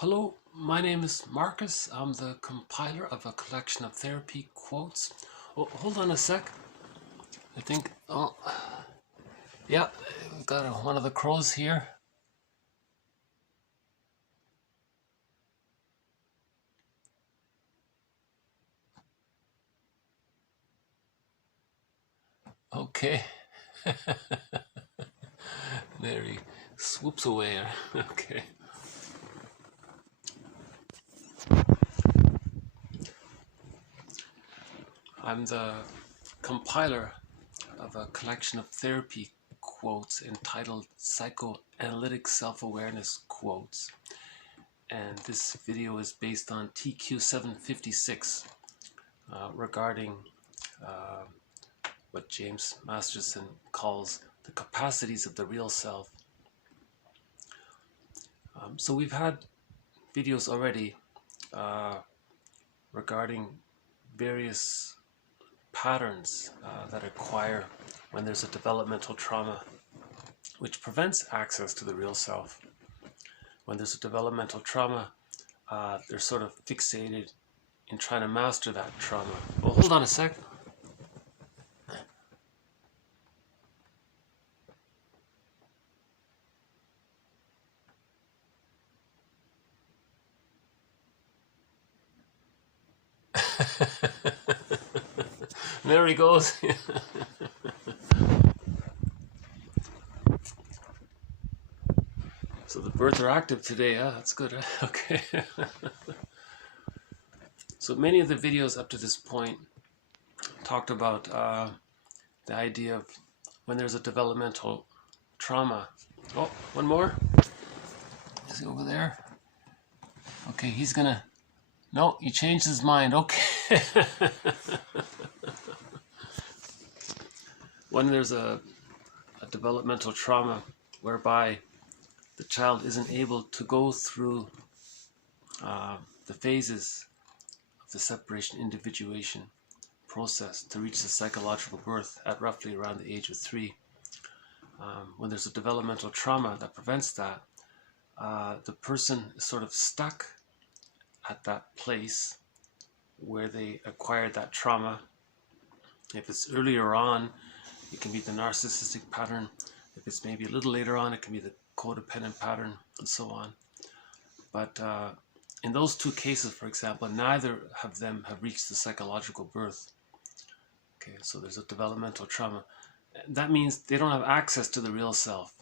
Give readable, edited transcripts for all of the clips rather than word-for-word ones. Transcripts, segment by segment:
Hello, my name is Marcus. I'm the compiler of a collection of therapy quotes. Oh, hold on a sec. I think, yeah, we've got one of the crows here. Okay. There he swoops away. Okay. I'm the compiler of a collection of therapy quotes entitled Psychoanalytic Self-Awareness Quotes. And this video is based on TQ 756 regarding what James Masterson calls the capacities of the real self. So we've had videos already regarding various patterns that acquire when there's a developmental trauma which prevents access to the real self. When there's a developmental trauma, they're sort of fixated in trying to master that trauma. Well, hold on a sec. There he goes. So the birds are active today, huh? That's good, huh? Okay. So many of the videos up to this point talked about the idea of when there's a developmental trauma. Oh, one more. Is he over there? Okay, he's gonna... No, he changed his mind. Okay. When there's a developmental trauma whereby the child isn't able to go through the phases of the separation individuation process to reach the psychological birth at roughly around the age of 3. When there's a developmental trauma that prevents that, the person is sort of stuck at that place where they acquired that trauma. If it's earlier on, it can be the narcissistic pattern. If it's maybe a little later on, it can be the codependent pattern, and so on. But in those two cases, for example, neither of them have reached the psychological birth. Okay, so there's a developmental trauma. That means they don't have access to the real self.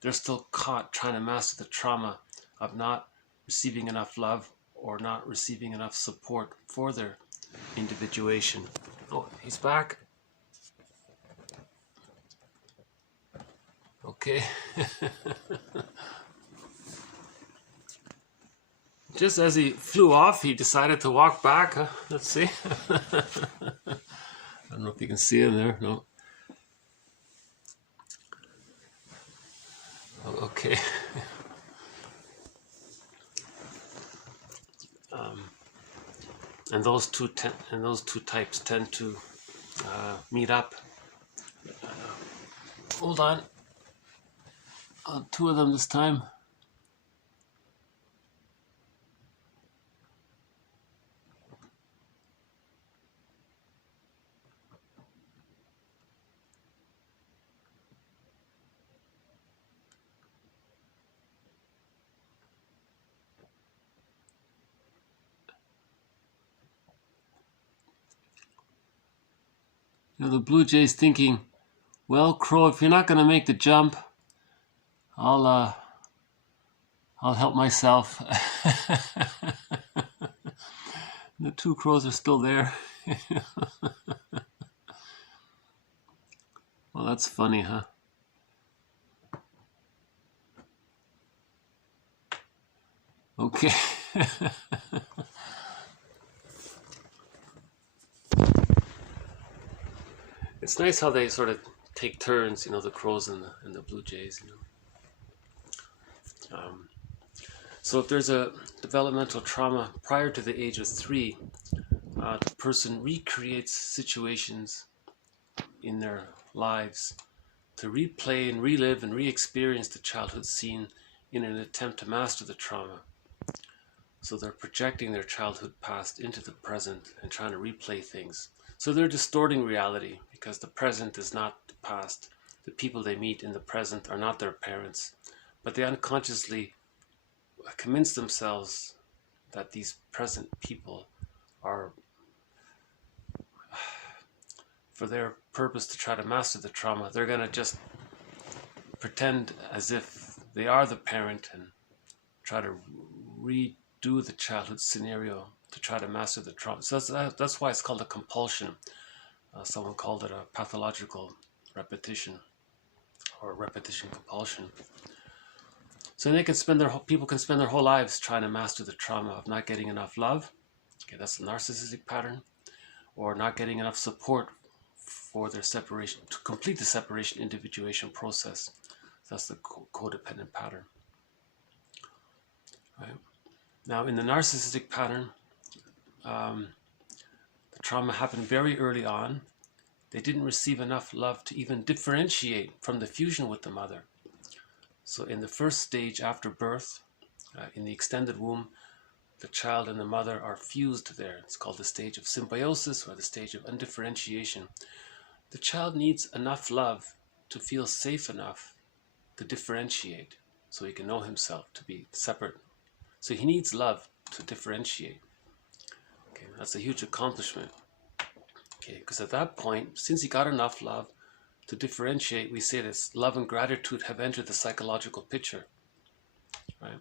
They're still caught trying to master the trauma of not receiving enough love or not receiving enough support for their individuation. Oh, he's back. Okay. Just as he flew off, he decided to walk back. Huh? Let's see. I don't know if you can see him there. No. Okay. And those two types tend to meet up. Hold on. Two of them this time. You know, the Blue Jay's thinking, well, Crow, if you're not going to make the jump, I'll help myself. The two crows are still there. Well, that's funny, huh? Okay. It's nice how they sort of take turns, you know, the crows and the Blue Jays, you know. So if there's a developmental trauma prior to the age of 3, the person recreates situations in their lives to replay and relive and re-experience the childhood scene in an attempt to master the trauma. So they're projecting their childhood past into the present and trying to replay things. So they're distorting reality because the present is not the past. The people they meet in the present are not their parents, but they unconsciously convince themselves that these present people are, for their purpose to try to master the trauma, they're going to just pretend as if they are the parent and try to redo the childhood scenario to try to master the trauma. So that's why it's called a compulsion. Someone called it a pathological repetition or repetition compulsion. So they can people can spend their whole lives trying to master the trauma of not getting enough love. Okay, that's the narcissistic pattern, or not getting enough support for their separation, to complete the separation individuation process. That's the codependent pattern. Right? Now, in the narcissistic pattern, the trauma happened very early on. They didn't receive enough love to even differentiate from the fusion with the mother. So in the first stage after birth, in the extended womb, the child and the mother are fused there. It's called the stage of symbiosis or the stage of undifferentiation. The child needs enough love to feel safe enough to differentiate so he can know himself, to be separate. So he needs love to differentiate. Okay, that's a huge accomplishment. Okay, because at that point, since he got enough love to differentiate, we say that love and gratitude have entered the psychological picture. Right?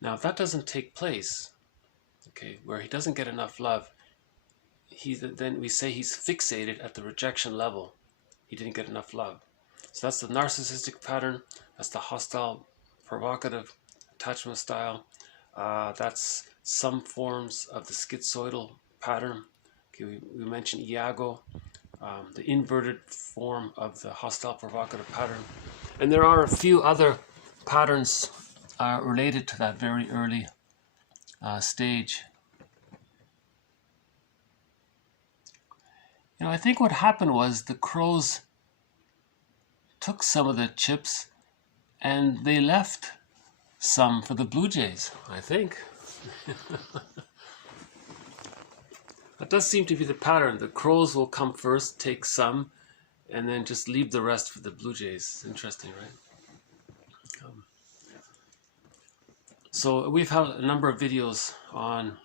Now, if that doesn't take place, okay, where he doesn't get enough love, then we say he's fixated at the rejection level. He didn't get enough love. So that's the narcissistic pattern. That's the hostile, provocative attachment style. That's some forms of the schizoidal pattern. Okay, we mentioned Iago, the inverted form of the hostile, provocative pattern. And there are a few other patterns related to that very early stage. You know, I think what happened was the crows took some of the chips and they left some for the blue jays, I think. That does seem to be the pattern. The crows will come first, take some, and then just leave the rest for the blue jays. Interesting, right? So we've had a number of videos on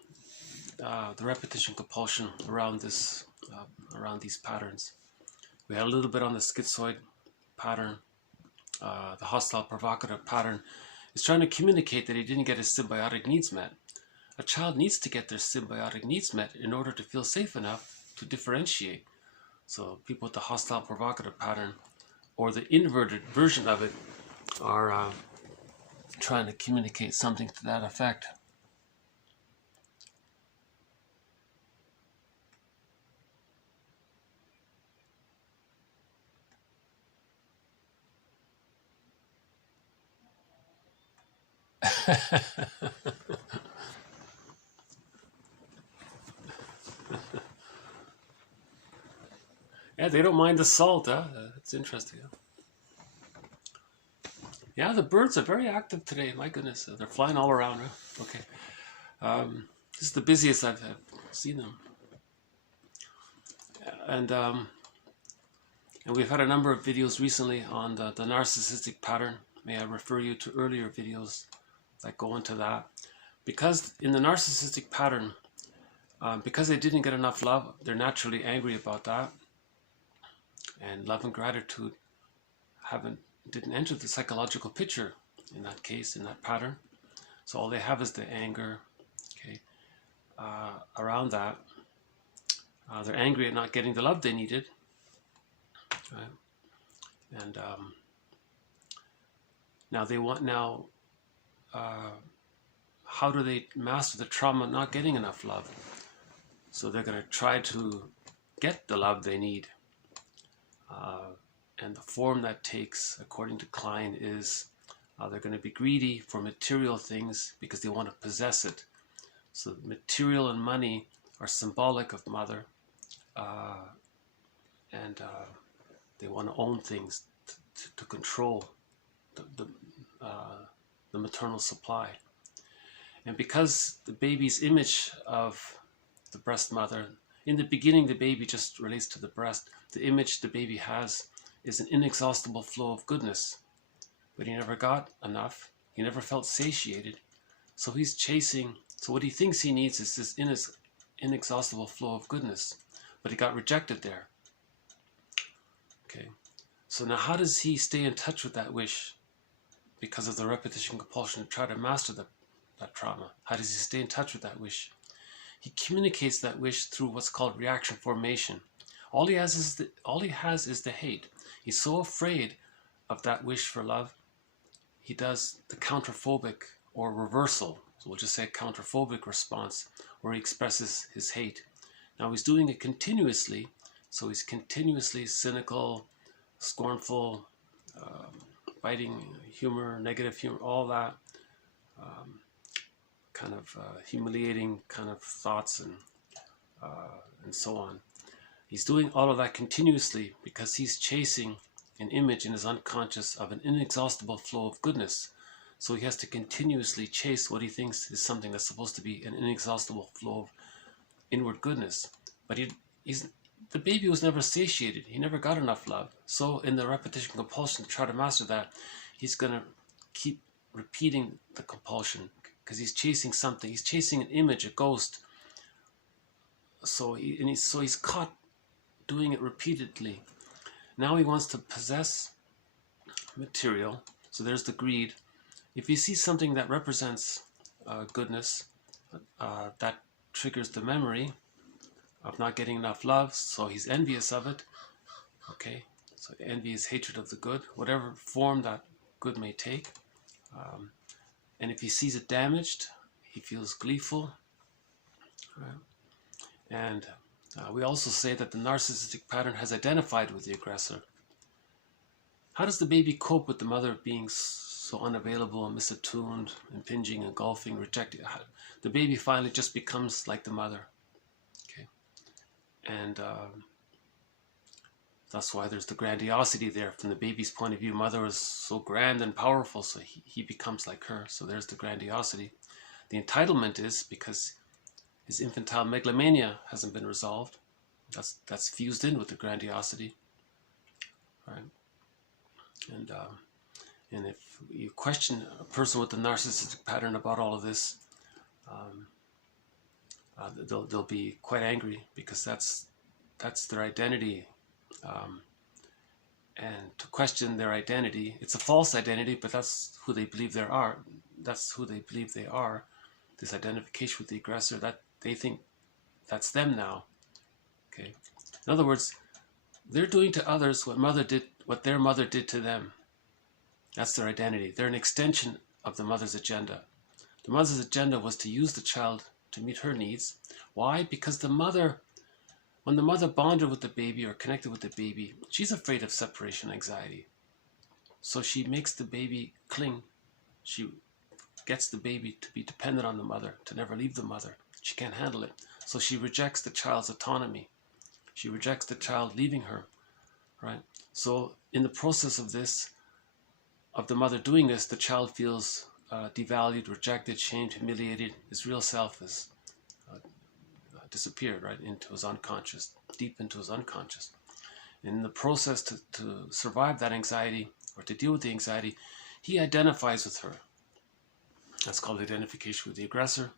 the repetition compulsion around this, around these patterns. We had a little bit on the schizoid pattern. The hostile provocative pattern is trying to communicate that he didn't get his symbiotic needs met. A child needs to get their symbiotic needs met in order to feel safe enough to differentiate. So people with the hostile provocative pattern or the inverted version of it are trying to communicate something to that effect. Yeah, they don't mind the salt, huh? It's interesting. Yeah, the birds are very active today. My goodness, they're flying all around. Huh? Okay, this is the busiest I've seen them, and we've had a number of videos recently on the narcissistic pattern. May I refer you to earlier videos that go into that, because in the narcissistic pattern, because they didn't get enough love, they're naturally angry about that. And love and gratitude didn't enter the psychological picture in that case, in that pattern. So all they have is the anger. Okay, around that, they're angry at not getting the love they needed. Right? And now they want how do they master the trauma of not getting enough love? So they're going to try to get the love they need. And the form that takes, according to Klein, is they're going to be greedy for material things because they want to possess it. So material and money are symbolic of mother, and they want to own things to control the maternal supply. And because the baby's image of the breast mother, in the beginning the baby just relates to the breast, the image the baby has is an inexhaustible flow of goodness. But he never got enough, he never felt satiated, so he's chasing, so what he thinks he needs is this inexhaustible flow of goodness, but he got rejected there. Okay, so now how does he stay in touch with that wish? Because of the repetition compulsion to try to master that trauma. How does he stay in touch with that wish? He communicates that wish through what's called reaction formation. All he has is the hate. He's so afraid of that wish for love, he does the counterphobic or reversal. So we'll just say counterphobic response, where he expresses his hate. Now he's doing it continuously, so he's continuously cynical, scornful, biting humor, negative humor, all that kind of humiliating kind of thoughts and so on. He's doing all of that continuously because he's chasing an image in his unconscious of an inexhaustible flow of goodness. So he has to continuously chase what he thinks is something that's supposed to be an inexhaustible flow of inward goodness. But the baby was never satiated. He never got enough love. So in the repetition compulsion to try to master that, he's going to keep repeating the compulsion because he's chasing something. He's chasing an image, a ghost. So he's caught doing it repeatedly. Now he wants to possess material. So there's the greed. If you see something that represents goodness, that triggers the memory of not getting enough love, so he's envious of it. Okay, so envy is hatred of the good, whatever form that good may take. And if he sees it damaged, he feels gleeful. Right? And we also say that the narcissistic pattern has identified with the aggressor. How does the baby cope with the mother being so unavailable, misattuned, impinging, engulfing, rejected? The baby finally just becomes like the mother. Okay, and that's why there's the grandiosity there. From the baby's point of view, mother is so grand and powerful, so he becomes like her. So there's the grandiosity. The entitlement is because his infantile megalomania hasn't been resolved. That's fused in with the grandiosity, right? And if you question a person with a narcissistic pattern about all of this, they'll be quite angry because that's their identity. And to question their identity, it's a false identity, but that's who they believe they are. That's who they believe they are. This identification with the aggressor, that they think that's them now. Okay. In other words, they're doing to others what their mother did to them. That's their identity. They're an extension of the mother's agenda. The mother's agenda was to use the child to meet her needs. Why? Because when the mother bonded with the baby or connected with the baby, she's afraid of separation anxiety. So she makes the baby cling. She gets the baby to be dependent on the mother, to never leave the mother. She can't handle it. So she rejects the child's autonomy. She rejects the child leaving her, right? So in the process of the mother doing this, the child feels devalued, rejected, shamed, humiliated. His real self is disappeared, right, into his unconscious, deep into his unconscious. And in the process to survive that anxiety or to deal with the anxiety, he identifies with her. That's called identification with the aggressor.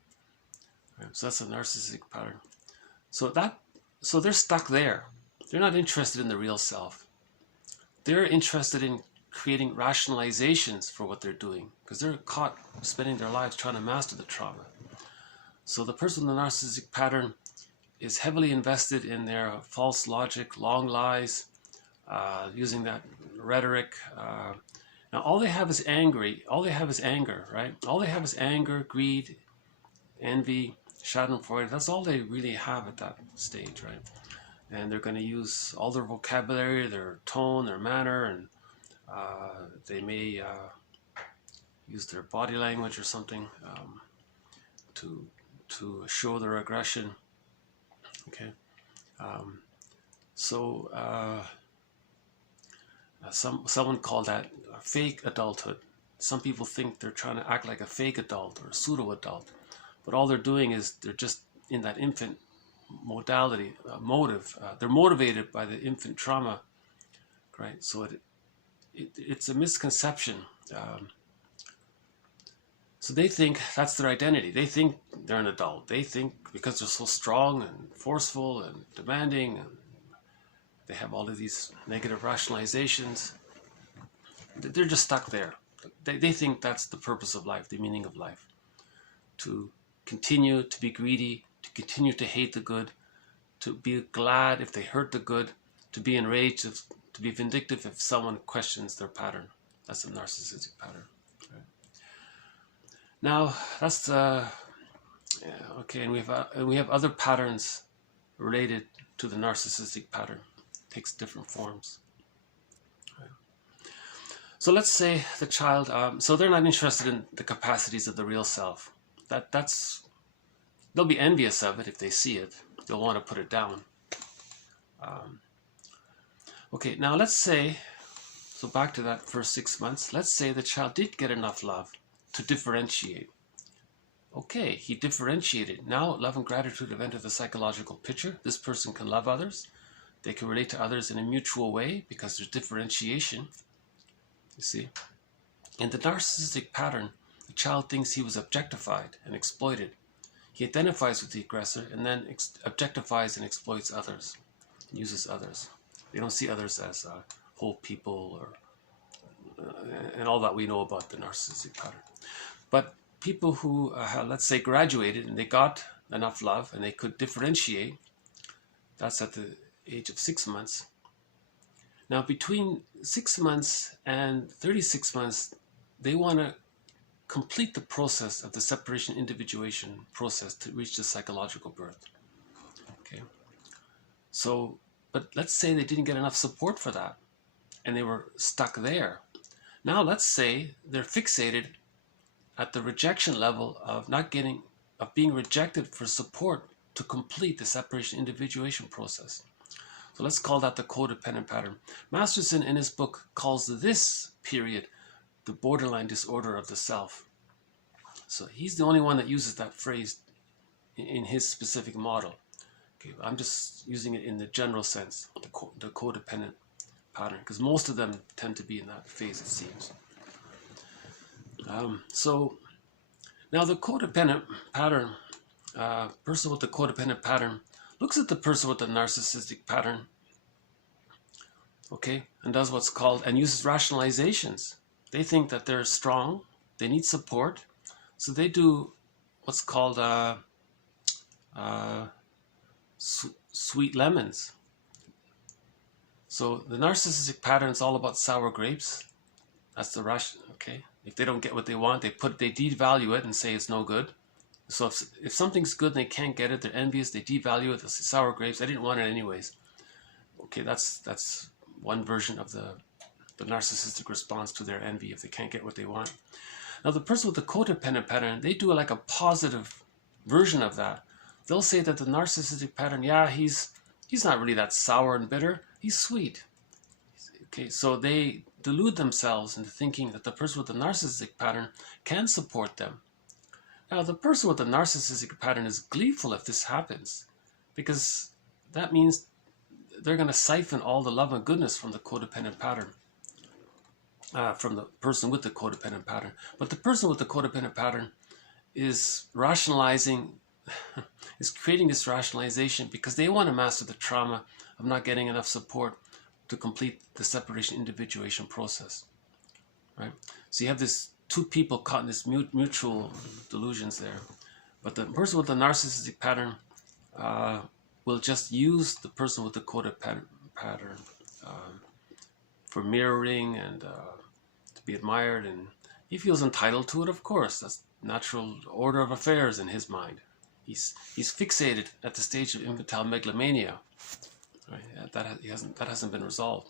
Right? So that's a narcissistic pattern. So they're stuck there. They're not interested in the real self. They're interested in creating rationalizations for what they're doing because they're caught spending their lives trying to master the trauma. So the person with the narcissistic pattern is heavily invested in their false logic, long lies, using that rhetoric. Now all they have is anger, right? All they have is anger, greed, envy, schadenfreude. That's all they really have at that stage, right? And they're going to use all their vocabulary, their tone, their manner, and they may use their body language or something to show their aggression. Okay, someone called that fake adulthood. Some people think they're trying to act like a fake adult or a pseudo adult. but all they're doing is they're just in that infant modality, motive. They're motivated by the infant trauma, right? So it's a misconception. So they think that's their identity. They think they're an adult. They think because they're so strong and forceful and demanding, and they have all of these negative rationalizations, they're just stuck there. They think that's the purpose of life, the meaning of life. To continue to be greedy, to continue to hate the good, to be glad if they hurt the good, to be enraged, to be vindictive if someone questions their pattern. That's a narcissistic pattern. Right? Now, that's okay, and we have other patterns related to the narcissistic pattern. It takes different forms. Right? So let's say the child, so they're not interested in the capacities of the real self. They'll be envious of it if they see it. They'll want to put it down. Okay, now let's say, so back to that first 6 months, let's say the child did get enough love to differentiate. Okay, he differentiated. Now love and gratitude have entered the psychological picture. This person can love others. They can relate to others in a mutual way because there's differentiation. You see? In the narcissistic pattern, the child thinks he was objectified and exploited. He identifies with the aggressor and then objectifies and exploits others, uses others. They don't see others as whole people or and all that we know about the narcissistic pattern. But people who, let's say, graduated and they got enough love and they could differentiate, that's at the age of 6 months. Now, between 6 months and 36 months, they want to complete the process of the separation individuation process to reach the psychological birth. Okay. So, but let's say they didn't get enough support for that and they were stuck there. Now let's say they're fixated at the rejection level of being rejected for support to complete the separation individuation process. So let's call that the codependent pattern. Masterson in his book calls this period the borderline disorder of the self. So he's the only one that uses that phrase in his specific model. Okay, I'm just using it in the general sense, the codependent pattern, because most of them tend to be in that phase, it seems. So now the codependent pattern, person with the codependent pattern looks at the person with the narcissistic pattern, okay, and does what's called, and uses rationalizations. They think that they're strong, they need support, so they do what's called sweet lemons. So the narcissistic pattern is all about sour grapes. That's the rush. Okay, if they don't get what they want, they devalue it and say it's no good. So if something's good and they can't get it, they're envious. They devalue it. They say sour grapes. I didn't want it anyways. Okay, that's one version of the narcissistic response to their envy if they can't get what they want. Now the person with the codependent pattern, they do like a positive version of that. They'll say that the narcissistic pattern, yeah, he's not really that sour and bitter. He's sweet. Okay, so they delude themselves into thinking that the person with the narcissistic pattern can support them. Now, the person with the narcissistic pattern is gleeful if this happens, because that means they're going to siphon all the love and goodness from the codependent pattern, from the person with the codependent pattern. But the person with the codependent pattern is rationalizing, is creating this rationalization because they want to master the trauma of not getting enough support to complete the separation individuation process, right? So you have this two people caught in this mutual delusions there. But the person with the narcissistic pattern will just use the person with the codependent pattern for mirroring and to be admired, and he feels entitled to it, of course. That's natural order of affairs in his mind. He's fixated at the stage of infantile megalomania. Right? That hasn't been resolved.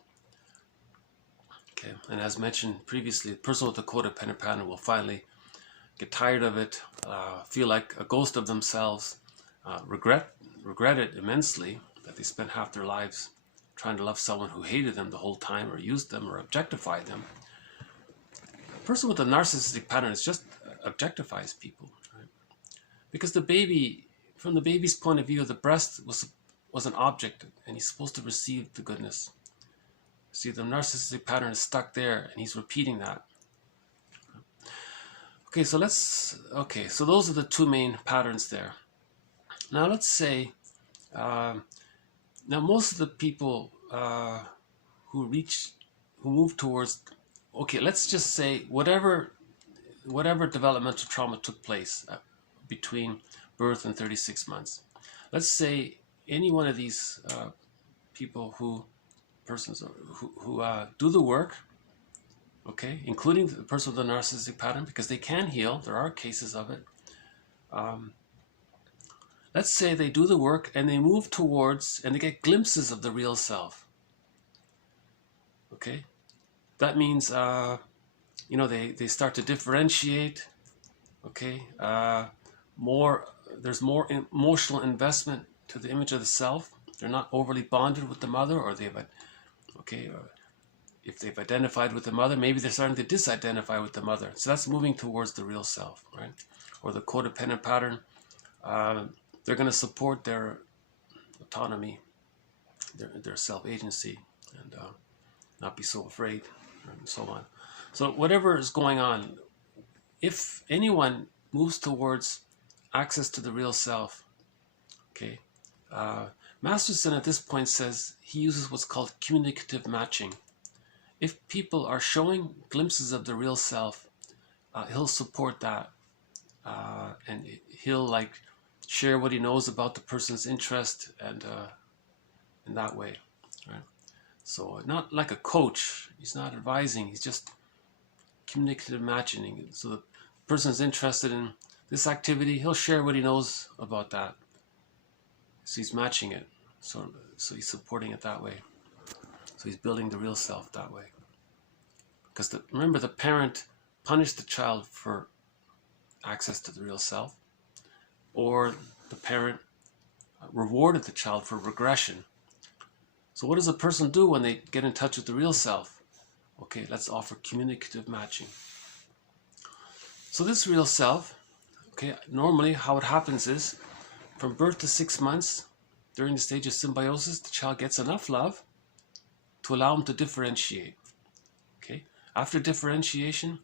Okay, and as mentioned previously, the person with the codependent pattern will finally get tired of it, feel like a ghost of themselves, regret it immensely that they spent half their lives trying to love someone who hated them the whole time, or used them, or objectified them. A person with a narcissistic pattern is just objectifies people. Right? Because the baby, from the baby's point of view, the breast was an object, and he's supposed to receive the goodness. See, the narcissistic pattern is stuck there, and he's repeating that. Okay, so so those are the two main patterns there. Now let's say, now most of the people who move towards, okay, let's just say whatever developmental trauma took place between birth and 36 months. Let's say any one of these people who do the work, okay, including the person with the narcissistic pattern, because they can heal. There are cases of it. Let's say they do the work and they move towards, and they get glimpses of the real self. Okay, that means they start to differentiate. Okay, there's more emotional investment to the image of the self. They're not overly bonded with the mother, or if they've identified with the mother, maybe they're starting to disidentify with the mother. So that's moving towards the real self, right? Or the codependent pattern, they're going to support their autonomy, their self-agency, and not be so afraid, and so on. So whatever is going on, if anyone moves towards access to the real self, okay, Masterson at this point says he uses what's called communicative matching. If people are showing glimpses of the real self, he'll support that, and he'll share what he knows about the person's interest, and in that way, right? So not like a coach. He's not advising. He's just communicative matching. So the person's interested in this activity, he'll share what he knows about that. So he's matching it. So he's supporting it that way. So he's building the real self that way. Because remember, the parent punished the child for access to the real self, or the parent rewarded the child for regression. So what does a person do when they get in touch with the real self? Okay, let's offer communicative matching. So this real self, okay, normally how it happens is, from birth to 6 months, during the stage of symbiosis, the child gets enough love to allow him to differentiate. Okay, after differentiation,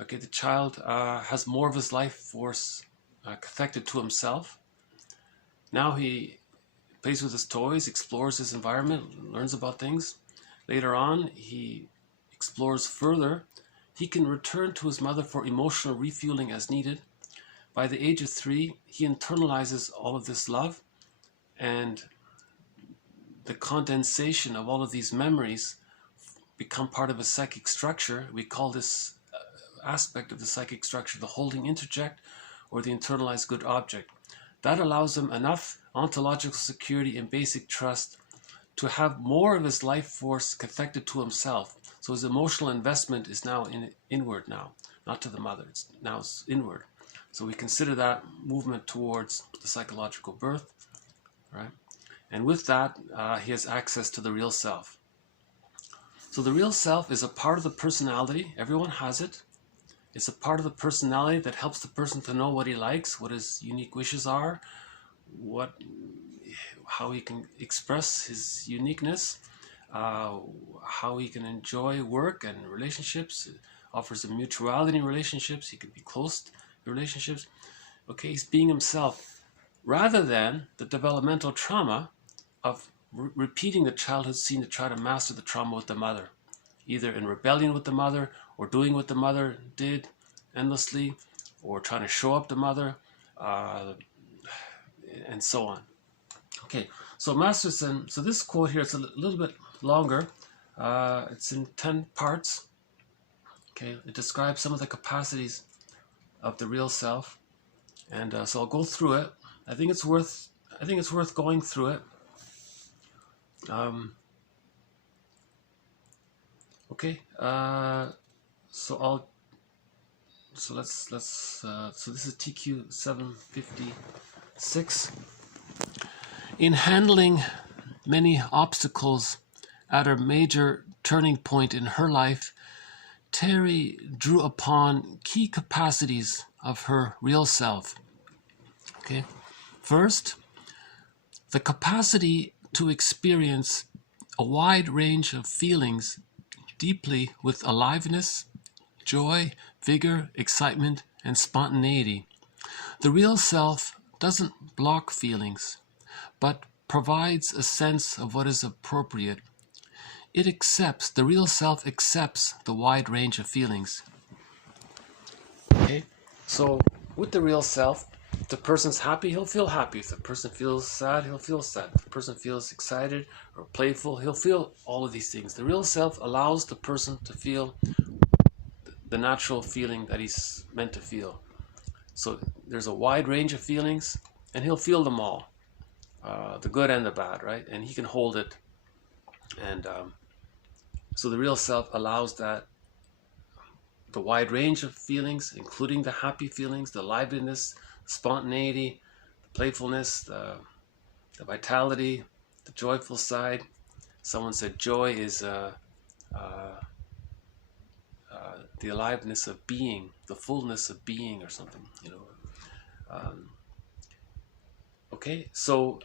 okay, the child has more of his life force connected to himself. Now he plays with his toys, explores his environment, learns about things. Later on, he explores further. He can return to his mother for emotional refueling as needed. By the age of 3, he internalizes all of this love, and the condensation of all of these memories become part of a psychic structure. We call this aspect of the psychic structure the holding interject, or the internalized good object. That allows him enough ontological security and basic trust to have more of his life force connected to himself. So his emotional investment is now inward now, not to the mother. Now it's inward. So we consider that movement towards the psychological birth, right? And with that, he has access to the real self. So the real self is a part of the personality. Everyone has it. It's a part of the personality that helps the person to know what he likes, what his unique wishes are, how he can express his uniqueness, how he can enjoy work and relationships. It offers him mutuality in relationships. He can be close in relationships. Okay, he's being himself, rather than the developmental trauma of repeating the childhood scene to try to master the trauma with the mother, either in rebellion with the mother, or doing what the mother did endlessly, or trying to show up the mother, and so on. Okay, so Masterson, so this quote here, it's a little bit longer. It's in 10 parts. Okay, it describes some of the capacities of the real self, and so I'll go through it. I think it's worth going through it. Okay, so let's so this is TQ 756. In handling many obstacles at a major turning point in her life, Terry drew upon key capacities of her real self. Okay. First, the capacity to experience a wide range of feelings deeply with aliveness, joy, vigor, excitement, and spontaneity. The real self doesn't block feelings, but provides a sense of what is appropriate. The real self accepts the wide range of feelings. Okay? So, with the real self, if the person's happy, he'll feel happy. If the person feels sad, he'll feel sad. If the person feels excited or playful, he'll feel all of these things. The real self allows the person to feel the natural feeling that he's meant to feel. So there's a wide range of feelings, and he'll feel them all, the good and the bad, right? And he can hold it. And so the real self allows that, the wide range of feelings, including the happy feelings, the liveliness, spontaneity, the playfulness, the vitality, the joyful side. Someone said joy is the aliveness of being, the fullness of being, or something, you know. Okay, so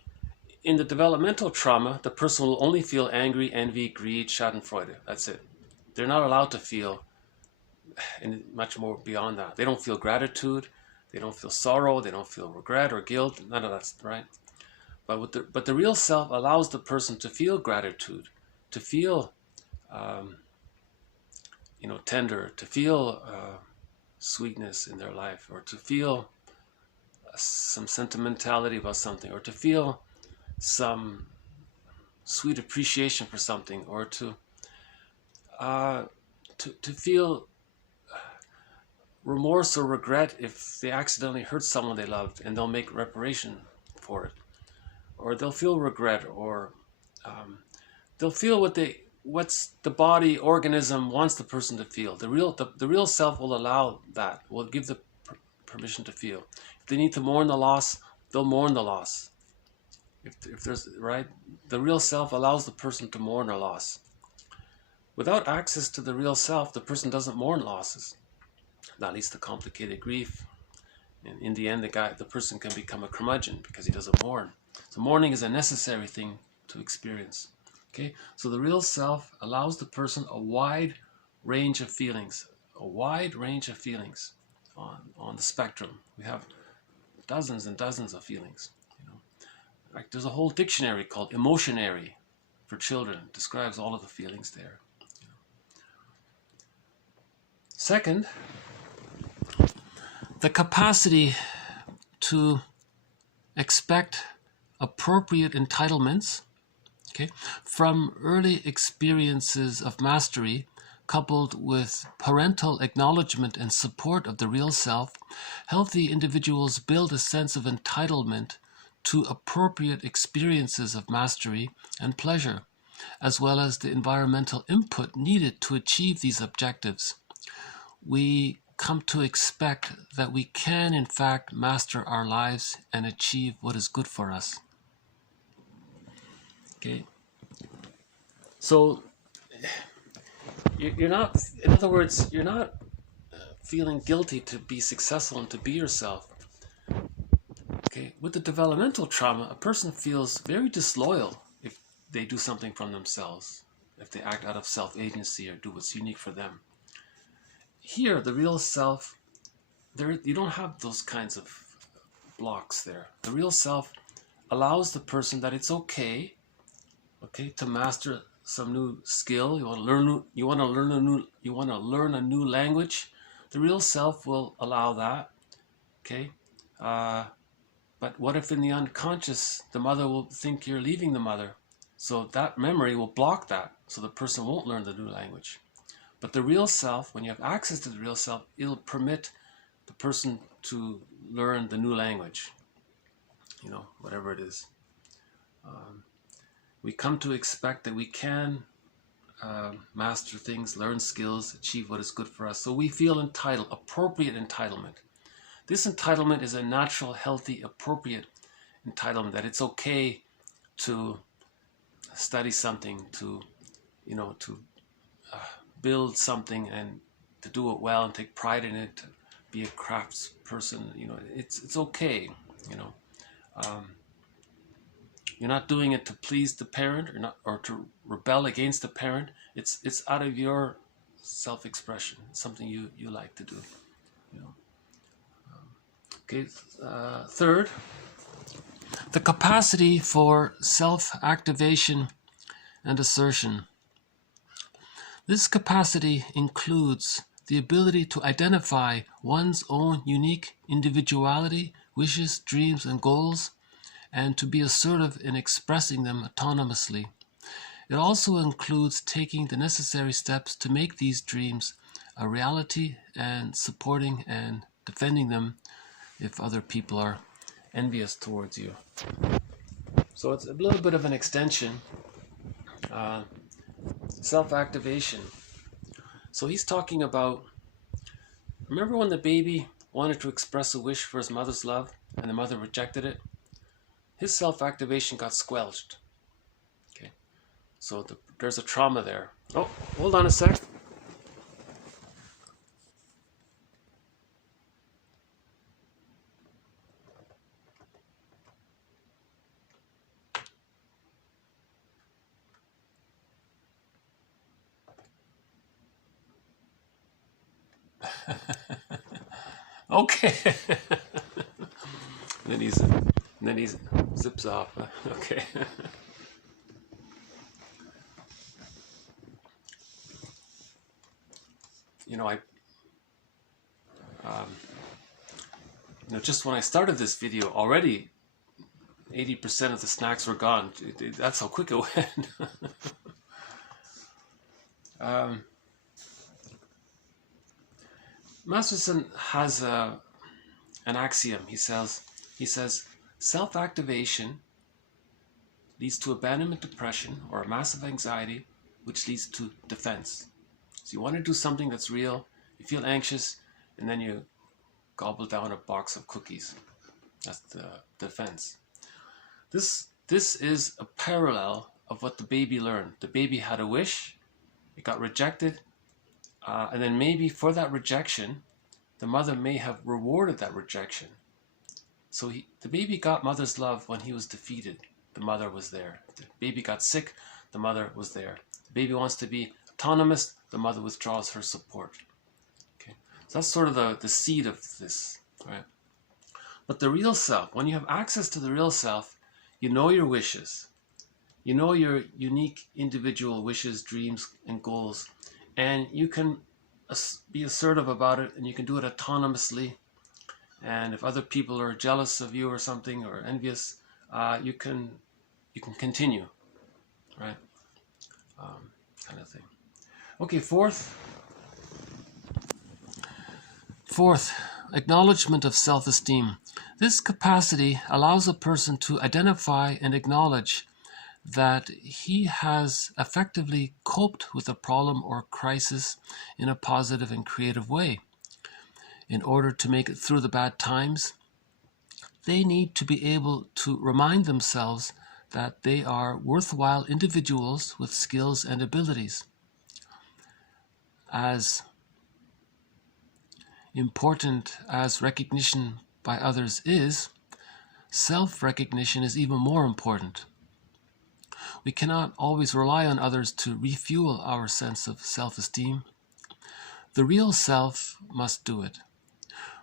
in the developmental trauma, the person will only feel angry, envy, greed, schadenfreude. That's it. They're not allowed to feel and much more beyond that. They don't feel gratitude, they don't feel sorrow, they don't feel regret or guilt, none of that's right. But the real self allows the person to feel gratitude, to feel tender, to feel sweetness in their life, or to feel some sentimentality about something, or to feel some sweet appreciation for something, or to feel remorse or regret if they accidentally hurt someone they loved, and they'll make reparation for it, or they'll feel regret, or they'll feel what's the body organism wants the person to feel. The real self will allow that, will give the permission to feel. If they need to mourn the loss, they'll mourn the loss. If there's right, the real self allows the person to mourn a loss. Without access to the real self, the person doesn't mourn losses. That leads to complicated grief. And in the end, the person can become a curmudgeon because he doesn't mourn. So mourning is a necessary thing to experience. Okay, so the real self allows the person a wide range of feelings, on the spectrum. We have dozens and dozens of feelings. Like there's a whole dictionary called Emotionary for children. It describes all of the feelings there. Second, the capacity to expect appropriate entitlements, okay, from early experiences of mastery, coupled with parental acknowledgement and support of the real self, healthy individuals build a sense of entitlement to appropriate experiences of mastery and pleasure, as well as the environmental input needed to achieve these objectives. We come to expect that we can, in fact, master our lives and achieve what is good for us. Okay? So, you're not, in other words, you're not feeling guilty to be successful and to be yourself. Okay? With the developmental trauma, a person feels very disloyal if they do something from themselves, if they act out of self-agency or do what's unique for them. Here, the real self, you don't have those kinds of blocks there. The real self allows the person that it's okay to master some new skill. You want to learn a new language. The real self will allow that. Okay, but what if in the unconscious the mother will think you're leaving the mother? So that memory will block that, so the person won't learn the new language. But the real self, when you have access to the real self, it'll permit the person to learn the new language, whatever it is. We come to expect that we can master things, learn skills, achieve what is good for us. So we feel entitled, appropriate entitlement. This entitlement is a natural, healthy, appropriate entitlement, that it's okay to study something, to build something and to do it well and take pride in it, to be a crafts person. It's okay. You know, you're not doing it to please the parent or to rebel against the parent. It's out of your self-expression. It's something you like to do. You know. Okay. Third, the capacity for self-activation and assertion. This capacity includes the ability to identify one's own unique individuality, wishes, dreams, and goals, and to be assertive in expressing them autonomously. It also includes taking the necessary steps to make these dreams a reality and supporting and defending them if other people are envious towards you. So it's a little bit of an extension. Self-activation. So he's talking about, remember when the baby wanted to express a wish for his mother's love and the mother rejected it? His self-activation got squelched. Okay, so there's a trauma there. Oh, hold on a sec. Okay. then he zips off. Okay. Just when I started this video, already 80% of the snacks were gone. That's how quick it went. Masterson has an axiom. He says, self-activation leads to abandonment depression or a massive anxiety, which leads to defense. So you want to do something that's real, you feel anxious, and then you gobble down a box of cookies. That's the defense. This is a parallel of what the baby learned. The baby had a wish, it got rejected, and then maybe for that rejection, the mother may have rewarded that rejection. So the baby got mother's love when he was defeated. The mother was there. The baby got sick, the mother was there. The baby wants to be autonomous, the mother withdraws her support. Okay, so that's sort of the seed of this, right? But the real self, when you have access to the real self, you know your wishes. You know your unique individual wishes, dreams, and goals. And you can be assertive about it, and you can do it autonomously. And if other people are jealous of you or something, or envious, you can continue, right? Kind of thing. Okay, fourth, acknowledgement of self-esteem. This capacity allows a person to identify and acknowledge that he has effectively coped with a problem or crisis in a positive and creative way. In order to make it through the bad times, they need to be able to remind themselves that they are worthwhile individuals with skills and abilities. As important as recognition by others is, self-recognition is even more important. We cannot always rely on others to refuel our sense of self-esteem. The real self must do it.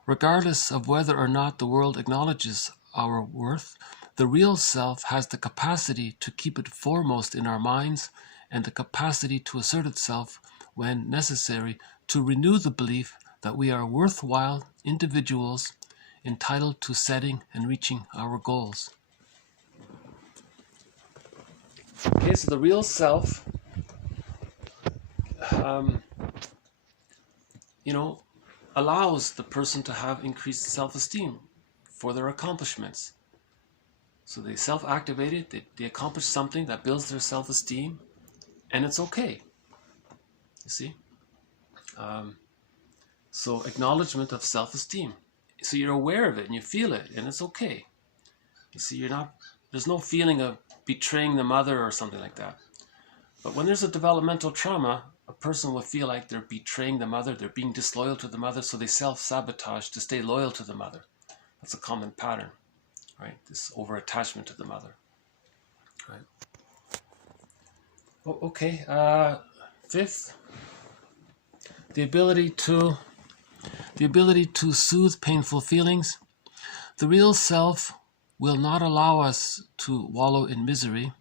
Regardless of whether or not the world acknowledges our worth, the real self has the capacity to keep it foremost in our minds and the capacity to assert itself when necessary to renew the belief that we are worthwhile individuals entitled to setting and reaching our goals. Okay, so the real self, allows the person to have increased self-esteem for their accomplishments. So they self-activated, they accomplish something that builds their self-esteem, and it's okay. You see? So acknowledgement of self-esteem. So you're aware of it and you feel it, and it's okay. You see, there's no feeling of betraying the mother or something like that. But when there's a developmental trauma, a person will feel like they're betraying the mother, they're being disloyal to the mother, so they self-sabotage to stay loyal to the mother. That's a common pattern. right? This over-attachment to the mother, right? Okay, fifth, the ability to soothe painful feelings. The real self will not allow us to wallow in misery.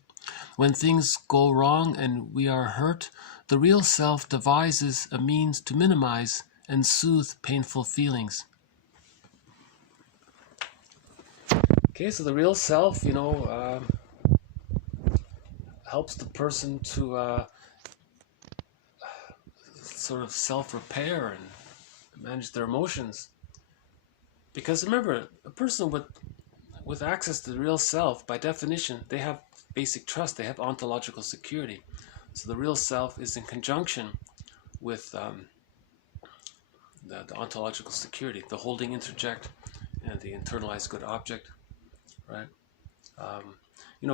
When things go wrong and we are hurt, the real self devises a means to minimize and soothe painful feelings. Okay, so the real self, helps the person to sort of self-repair and manage their emotions. Because remember, a person with access to the real self, by definition, they have basic trust, they have ontological security. So the real self is in conjunction with the ontological security, the holding interject and the internalized good object, right?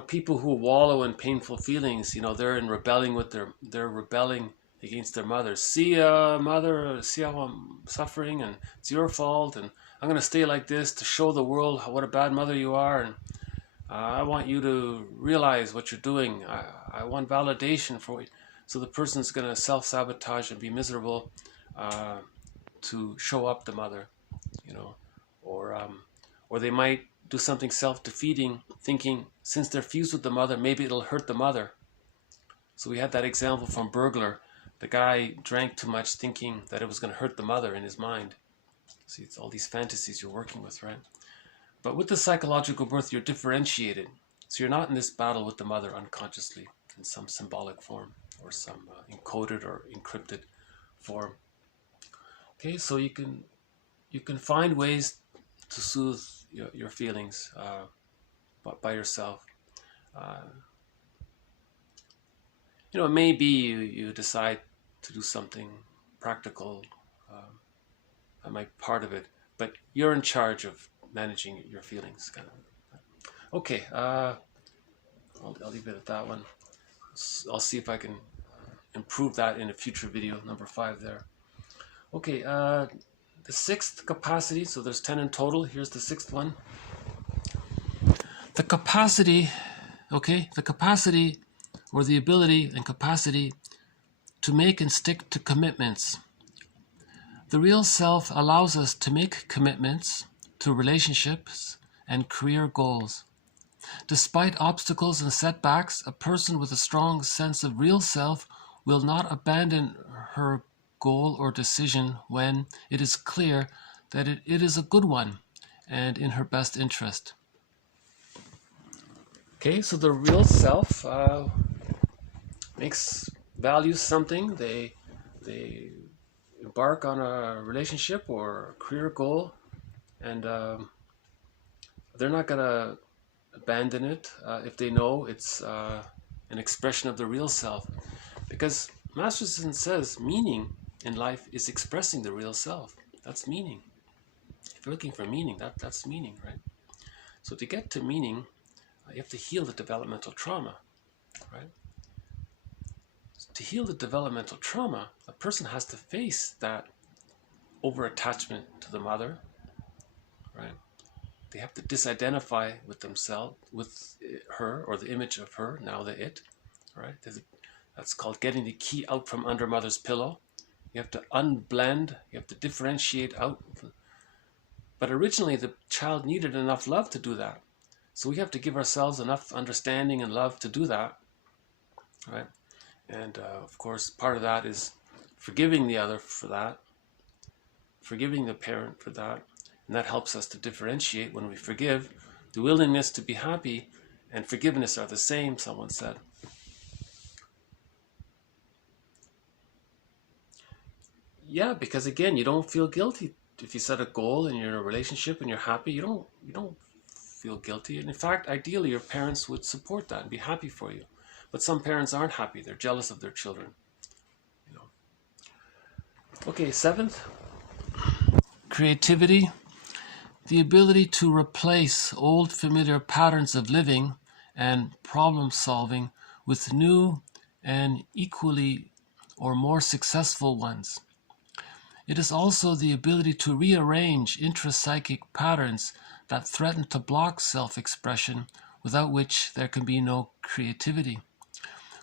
People who wallow in painful feelings, they're rebelling against their mother. See, mother, see how I'm suffering, and it's your fault, and I'm going to stay like this to show the world what a bad mother you are, and I want you to realize what you're doing. I want validation for it. So the person's going to self-sabotage and be miserable to show up the mother, or they might do something self-defeating, thinking since they're fused with the mother, maybe it'll hurt the mother. So we had that example from Burglar. The guy drank too much thinking that it was going to hurt the mother in his mind. See, it's all these fantasies you're working with, right? But with the psychological birth, you're differentiated. So you're not in this battle with the mother unconsciously in some symbolic form or some encoded or encrypted form. Okay, so you can find ways to soothe your feelings by yourself. It may be you decide to do something practical. That might be part of it, but you're in charge of managing your feelings. Okay, I'll leave it at that one. I'll see if I can improve that in a future video, number 5 there. Okay, the 6th capacity, so there's 10 in total. Here's the 6th one. The capacity, or the ability and capacity to make and stick to commitments. The real self allows us to make commitments to relationships and career goals. Despite obstacles and setbacks, a person with a strong sense of real self will not abandon her goal or decision when it is clear that it is a good one and in her best interest. Okay, so the real self values something. They embark on a relationship or a career goal, and they're not going to abandon it if they know it's an expression of the real self. Because Masterson says meaning in life is expressing the real self. That's meaning. If you're looking for meaning, that's meaning, right? So to get to meaning, you have to heal the developmental trauma, right? To heal the developmental trauma, a person has to face that over-attachment to the mother, right? They have to disidentify with themselves, with her, or the image of her, now the it, right? That's called getting the key out from under mother's pillow. You have to unblend, you have to differentiate out. But originally the child needed enough love to do that. So we have to give ourselves enough understanding and love to do that, right? And of course, part of that is forgiving the other for that, forgiving the parent for that. And that helps us to differentiate when we forgive. The willingness to be happy and forgiveness are the same, someone said. Yeah, because again, you don't feel guilty. If you set a goal and you're in a relationship and you're happy, you don't feel guilty. And in fact, ideally, your parents would support that and be happy for you. But some parents aren't happy. They're jealous of their children. Okay, 7th, creativity. The ability to replace old familiar patterns of living and problem solving with new and equally or more successful ones. It is also the ability to rearrange intrapsychic patterns that threaten to block self-expression, without which there can be no creativity.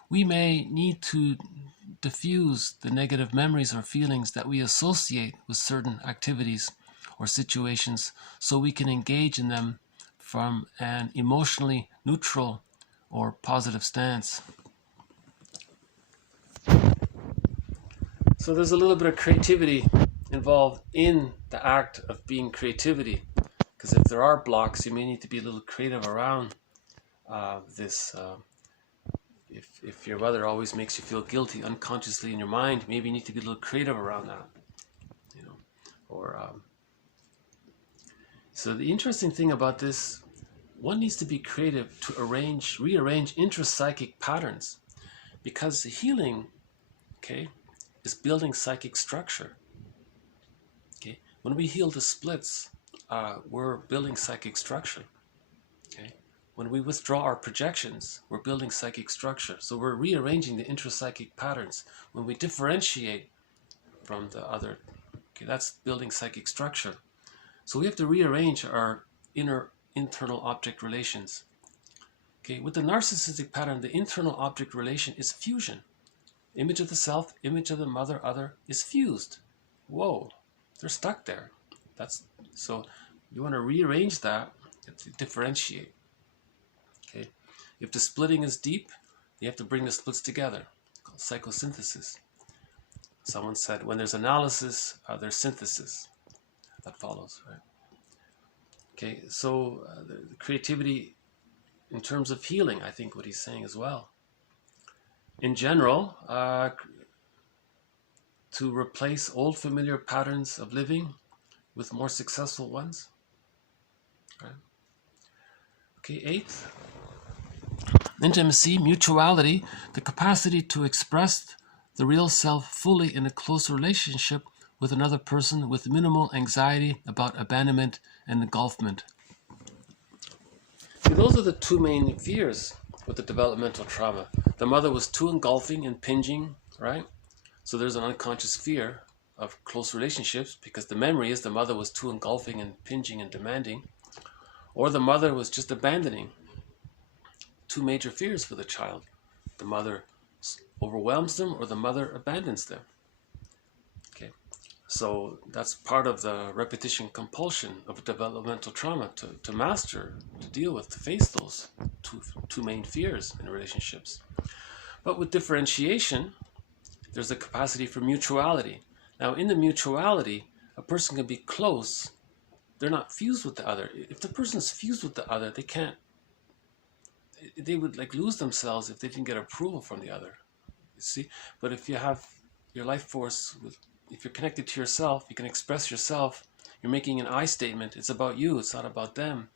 We may need to diffuse the negative memories or feelings that we associate with certain activities or situations so we can engage in them from an emotionally neutral or positive stance. So there's a little bit of creativity involved in the act of being creativity, because if there are blocks, you may need to be a little creative around this. If your mother always makes you feel guilty unconsciously in your mind, maybe you need to be a little creative around that, you know. Or so the interesting thing about this, one needs to be creative to rearrange intrapsychic patterns, because the healing, okay, is building psychic structure. Okay, when we heal the splits, we're building psychic structure. Okay, when we withdraw our projections, we're building psychic structure. So we're rearranging the intrapsychic patterns. When we differentiate from the other, okay, that's building psychic structure. So we have to rearrange our internal object relations. Okay, with the narcissistic pattern, the internal object relation is fusion. Image of the self, image of the mother, other is fused. Whoa, they're stuck there. So you want to rearrange that, you have to differentiate. Okay, if the splitting is deep, you have to bring the splits together, called psychosynthesis. Someone said, when there's analysis, there's synthesis. That follows, right? Okay, so the creativity in terms of healing, I think what he's saying as well. In general, to replace old familiar patterns of living with more successful ones. Right? Okay, 8th, intimacy, mutuality, the capacity to express the real self fully in a close relationship with another person with minimal anxiety about abandonment and engulfment. See, those are the two main fears with the developmental trauma. The mother was too engulfing, impinging, right? So there's an unconscious fear of close relationships because the memory is the mother was too engulfing and impinging and demanding, or the mother was just abandoning. Two major fears for the child. The mother overwhelms them or the mother abandons them. Okay, so that's part of the repetition compulsion of developmental trauma to master, to deal with, to face those two main fears in relationships. But with differentiation, there's a capacity for mutuality. Now, in the mutuality, a person can be close. They're not fused with the other. If the person's fused with the other, they would like lose themselves if they didn't get approval from the other. You see? But if you have your life force, if you're connected to yourself, you can express yourself. You're making an I statement. It's about you. It's not about them.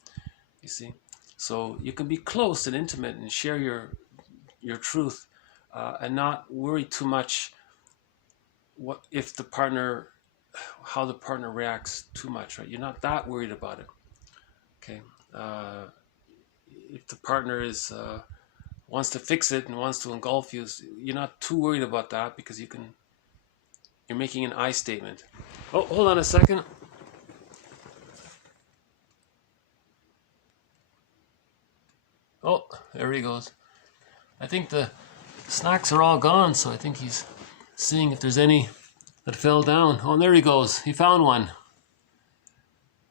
You see? So you can be close and intimate and share your truth and not worry too much how the partner reacts too much, right? You're not that worried about it. Okay. If the partner wants to fix it and wants to engulf you, you're not too worried about that because you're making an I statement. Oh, hold on a second. Oh, there he goes. I think the snacks are all gone, so I think he's seeing if there's any that fell down. Oh, and there he goes. He found one.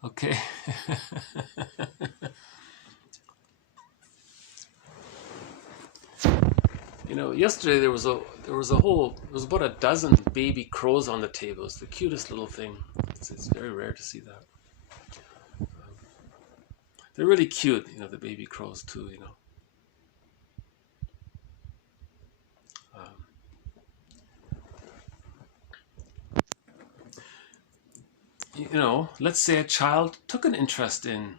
Okay. You know, yesterday there was about a dozen baby crows on the table. It's the cutest little thing. It's very rare to see that. They're really cute, you know, the baby crows too, you know. You know, let's say a child took an interest in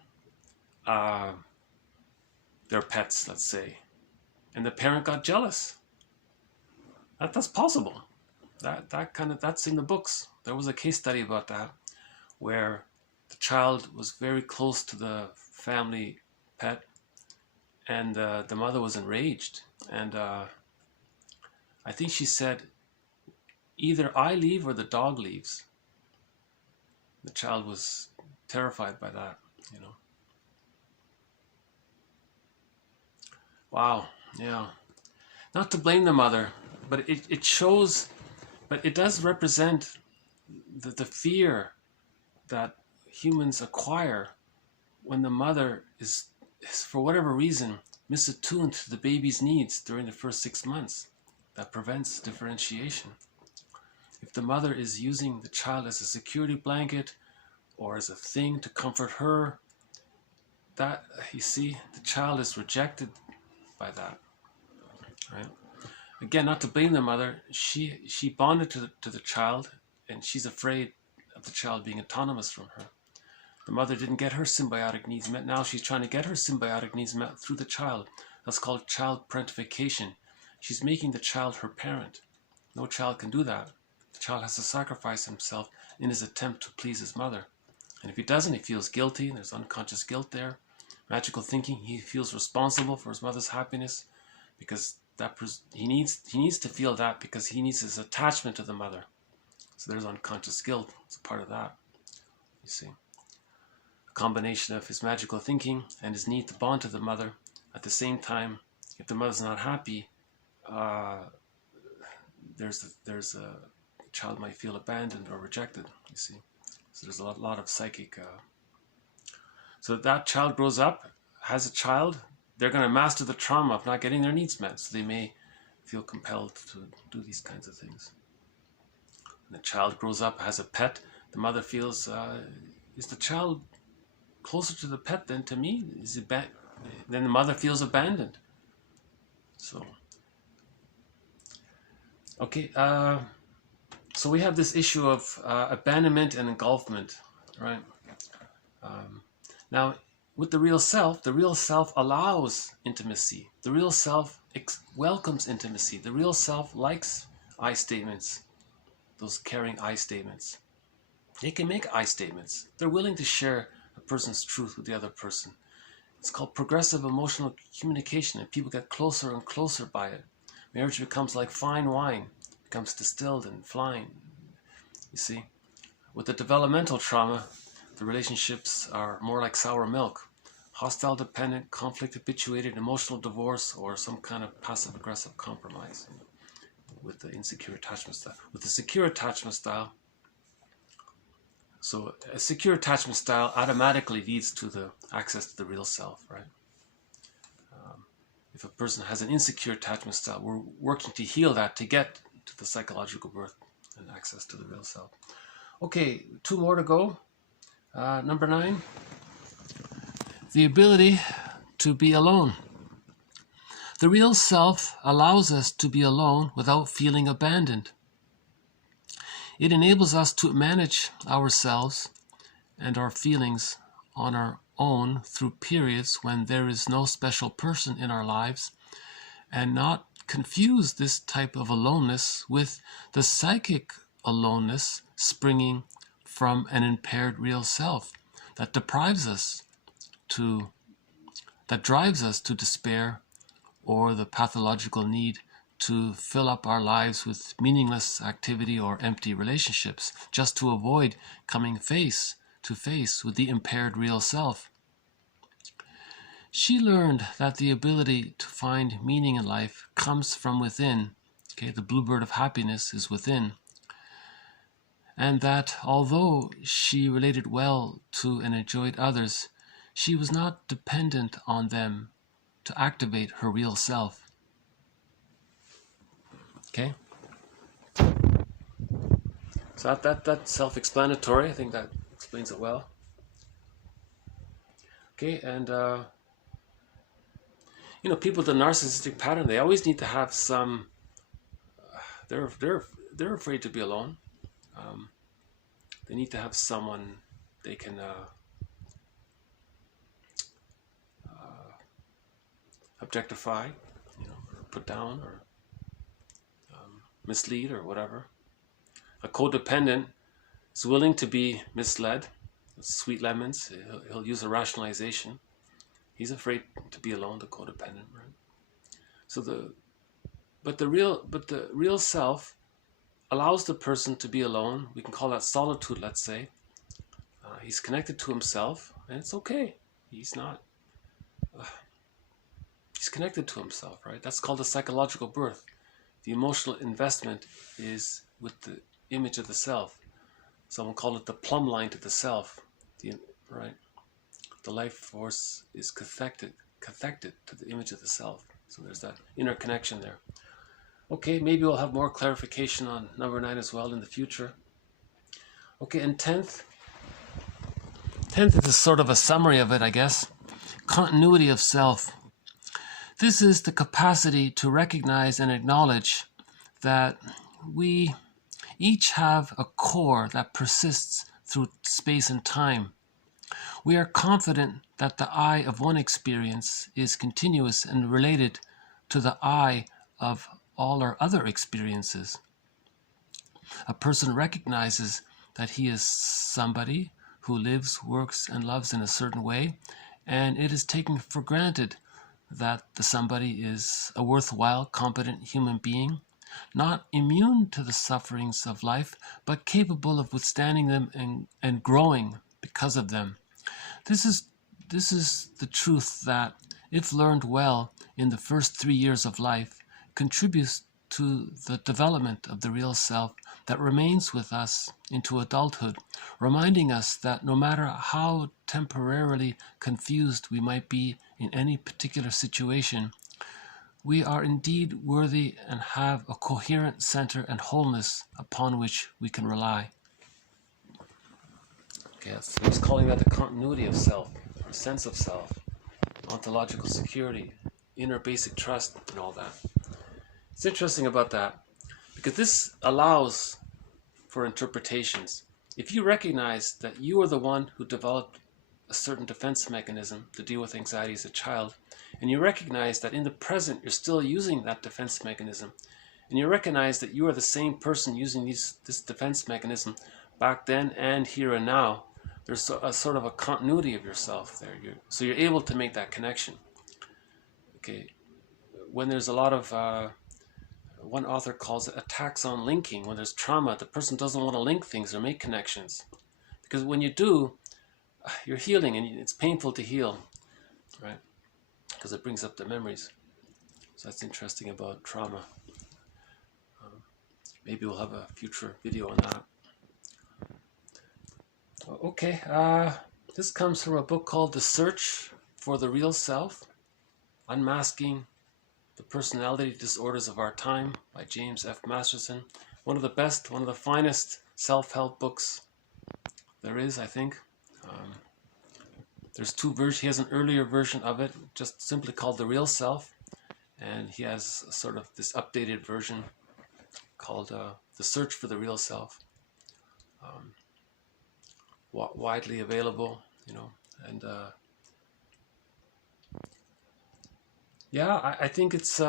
their pets, let's say, and the parent got jealous. That's possible. That's in the books. There was a case study about that, where the child was very close to the family pet, and the mother was enraged, and I think she said, either I leave or the dog leaves. The child was terrified by that, you know. Wow, yeah. Not to blame the mother, but it shows, but it does represent the fear that humans acquire when the mother is, for whatever reason, misattuned to the baby's needs during the first 6 months. That prevents differentiation. If the mother is using the child as a security blanket or as a thing to comfort her, that, you see, the child is rejected by that, right? Again, not to blame the mother, she bonded to the child, and she's afraid of the child being autonomous from her. The mother didn't get her symbiotic needs met. Now she's trying to get her symbiotic needs met through the child. That's called child parentification. She's making the child her parent. No child can do that. The child has to sacrifice himself in his attempt to please his mother. And if he doesn't, he feels guilty. There's unconscious guilt there. Magical thinking, he feels responsible for his mother's happiness because he needs to feel that because he needs his attachment to the mother. So there's unconscious guilt. It's a part of that, you see. A combination of his magical thinking and his need to bond to the mother. At the same time, if the mother's not happy, the child might feel abandoned or rejected, you see. So there's a lot of psychic. So that child grows up, has a child, they're going to master the trauma of not getting their needs met. So they may feel compelled to do these kinds of things. And the child grows up, has a pet. The mother feels, is the child closer to the pet than to me? Then the mother feels abandoned. So, okay. So we have this issue of abandonment and engulfment, right? Now, with the real self allows intimacy. The real self welcomes intimacy. The real self likes I statements, those caring I statements. They can make I statements. They're willing to share a person's truth with the other person. It's called progressive emotional communication, and people get closer and closer by it. Marriage becomes like fine wine, becomes distilled and fine. You see, with the developmental trauma, the relationships are more like sour milk. Hostile, dependent, conflict-habituated, emotional divorce, or some kind of passive-aggressive compromise, you know, with the insecure attachment style. With the secure attachment style, so a secure attachment style automatically leads to the access to the real self, right? If a person has an insecure attachment style, we're working to heal that to get to the psychological birth and access to the real self. Okay, 2 more to go. Number 9, the ability to be alone. The real self allows us to be alone without feeling abandoned. It enables us to manage ourselves and our feelings on our own through periods when there is no special person in our lives, and not confuse this type of aloneness with the psychic aloneness springing from an impaired real self that drives us to despair, or the pathological need to fill up our lives with meaningless activity or empty relationships just to avoid coming face to face with the impaired real self. She learned that the ability to find meaning in life comes from within. Okay, the bluebird of happiness is within. And that although she related well to and enjoyed others, she was not dependent on them to activate her real self. Okay? So that's self-explanatory. I think that explains it well. Okay, and people with a narcissistic pattern, they always need to have some. They're afraid to be alone. They need to have someone they can objectify, or put down, or mislead, or whatever. A codependent is willing to be misled. Sweet lemons. He'll use a rationalization. He's afraid to be alone. The codependent, right? So the real self allows the person to be alone. We can call that solitude, let's say. He's connected to himself, and it's okay. He's not. He's connected to himself, right? That's called a psychological birth. The emotional investment is with the image of the self. Someone called it the plumb line to the self, right? The life force is cathected to the image of the self. So there's that inner connection there. Okay, maybe we'll have more clarification on number 9 as well in the future. Okay, and 10th is sort of a summary of it, I guess. Continuity of self. This is the capacity to recognize and acknowledge that we each have a core that persists through space and time. We are confident that the I of one experience is continuous and related to the I of all our other experiences. A person recognizes that he is somebody who lives, works, and loves in a certain way, and it is taken for granted that the somebody is a worthwhile, competent human being, not immune to the sufferings of life, but capable of withstanding them and growing because of them. This is the truth that, if learned well in the first 3 years of life, contributes to the development of the real self that remains with us into adulthood, reminding us that no matter how temporarily confused we might be in any particular situation, we are indeed worthy and have a coherent center and wholeness upon which we can rely. Okay, so he's calling that the continuity of self, or sense of self, ontological security, inner basic trust, and all that. It's interesting about that, because this allows for interpretations. If you recognize that you are the one who developed a certain defense mechanism to deal with anxiety as a child, and you recognize that in the present you're still using that defense mechanism, and you recognize that you are the same person using this defense mechanism back then and here and now, there's a sort of a continuity of yourself there. So you're able to make that connection. Okay, when there's a lot of one author calls it attacks on linking. When there's trauma, the person doesn't want to link things or make connections, because when you do, you're healing, and it's painful to heal, right? Because it brings up the memories. So that's interesting about trauma. Maybe we'll have a future video on that. Okay, this comes from a book called The Search for the Real Self, Unmasking the Personality Disorders of Our Time by James F. Masterson. One of the best, one of the finest self-help books there is, I think. There's 2 versions. He has an earlier version of it, just simply called The Real Self, and he has sort of this updated version called The Search for the Real Self. Widely available, and yeah, I think it's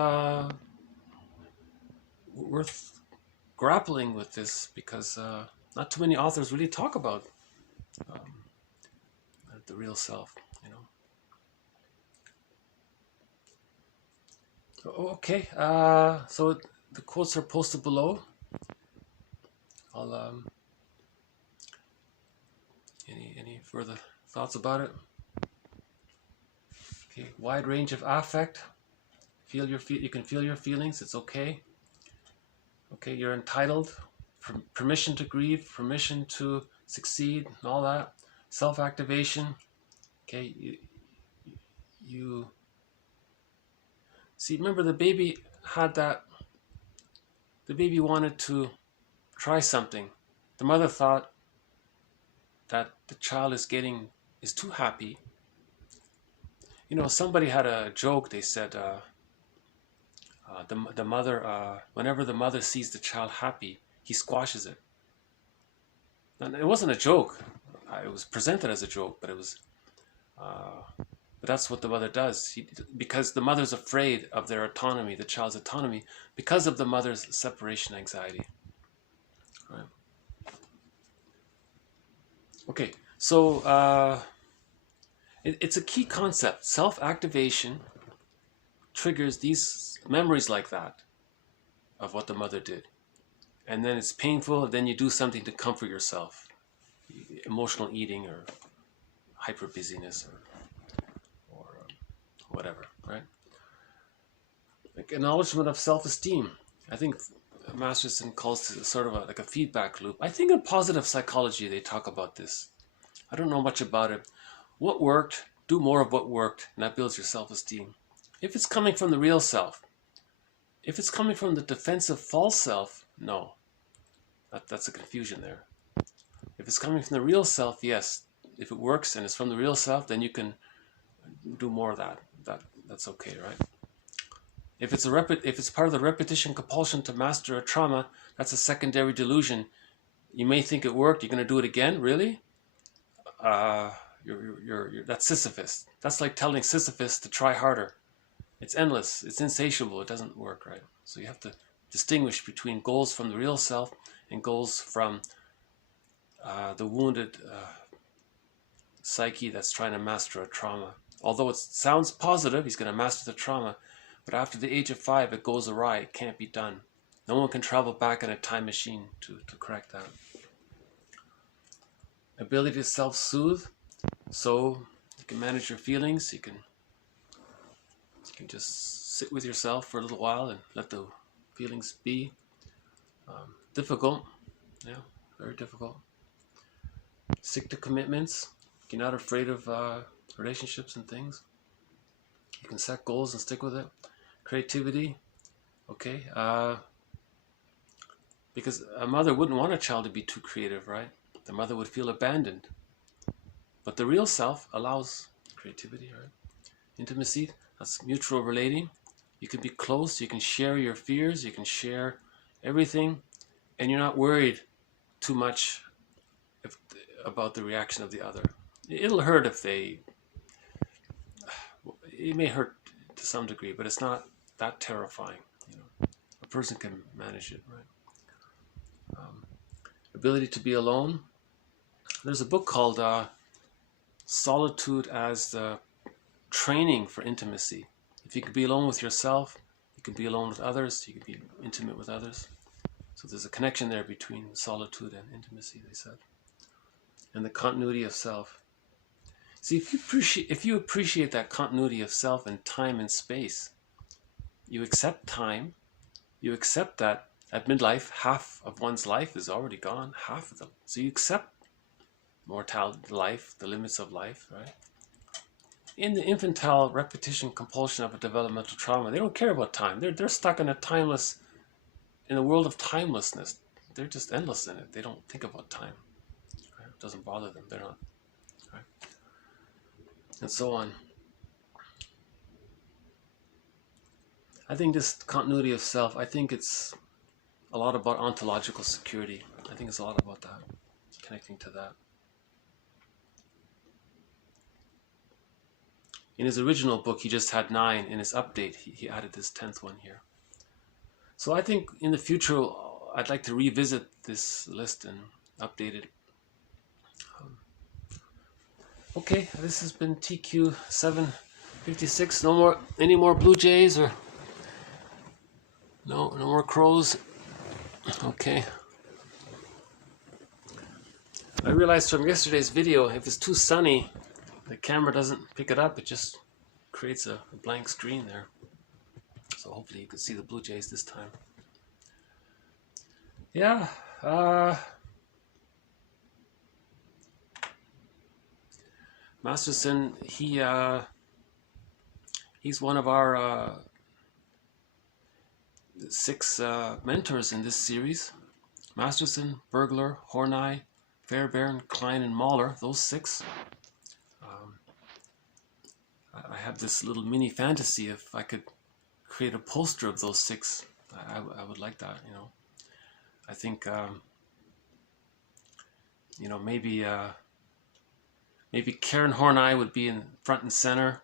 worth grappling with this, because not too many authors really talk about the real self, Okay, so the quotes are posted below. I'll any further thoughts about it? Okay, wide range of affect. You can feel your feelings. It's okay. Okay, you're entitled. Permission to grieve, permission to succeed, and all that. Self-activation. Okay, you see. Remember, the baby had that. The baby wanted to try something. The mother thought that the child is too happy. Somebody had a joke. They said the mother, whenever the mother sees the child happy, he squashes it. And it wasn't a joke. It was presented as a joke, but it was. But that's what the mother does, because the mother's afraid of their autonomy, the child's autonomy, because of the mother's separation anxiety. Right. Okay, so it's a key concept. Self-activation triggers these memories like that of what the mother did. And then it's painful, and then you do something to comfort yourself. emotional eating or hyper busyness or whatever, right? Like acknowledgement of self-esteem. I think Masterson calls it sort of like a feedback loop. I think in positive psychology they talk about this. I don't know much about it. What worked, do more of what worked, and that builds your self-esteem. If it's coming from the real self, if it's coming from the defensive false self, no. That's a confusion there. If it's coming from the real self, yes. If it works and it's from the real self, then you can do more of that. That's okay, right? If it's part of the repetition compulsion to master a trauma, that's a secondary delusion. You may think it worked. You're going to do it again, really? That's Sisyphus. That's like telling Sisyphus to try harder. It's endless. It's insatiable. It doesn't work, right? So you have to distinguish between goals from the real self and goals from the wounded psyche that's trying to master a trauma. Although it sounds positive, he's going to master the trauma, but after the age of 5, it goes awry. It can't be done. No one can travel back in a time machine to correct that. Ability to self-soothe, so you can manage your feelings. You can just sit with yourself for a little while and let the feelings be. Difficult, yeah, very difficult. Stick to commitments. You're not afraid of relationships and things. You can set goals and stick with it. Creativity, okay. Because a mother wouldn't want a child to be too creative, right? The mother would feel abandoned. But the real self allows creativity, right? Intimacy, that's mutual relating. You can be close, you can share your fears, you can share everything, and you're not worried too much about the reaction of the other. It'll hurt it may hurt to some degree, but it's not that terrifying. You know, a person can manage it, right? Ability to be alone. There's a book called Solitude as the Training for Intimacy. If you can be alone with yourself, you can be alone with others, you can be intimate with others. So there's a connection there between solitude and intimacy, they said. And the continuity of self. See, if you appreciate that continuity of self in time and space, you accept time, you accept that at midlife, half of one's life is already gone, half of them. So you accept mortality, life, the limits of life, right? In the infantile repetition compulsion of a developmental trauma, they don't care about time. They're stuck in a world of timelessness. They're just endless in it. They don't think about time. Right? It doesn't bother them. They're not. Right? And so on. I think this continuity of self, I think it's a lot about ontological security. I think it's a lot about that, connecting to that. In his original book, he just had 9. In his update, he added this 10th one here. So I think in the future, I'd like to revisit this list and update it. Okay, this has been TQ 756. Any more Blue Jays or no more crows? Okay. I realized from yesterday's video, if it's too sunny, the camera doesn't pick it up. It just creates a blank screen there. So hopefully you can see the Blue Jays this time. Yeah. Masterson, he's one of our 6 mentors in this series. Masterson, Bergler, Horney, Fairbairn, Klein, and Mahler, those 6. I have this little mini fantasy if I could create a poster of those 6. I would like that, you know. I think, you know, maybe Karen Horney would be in front and center.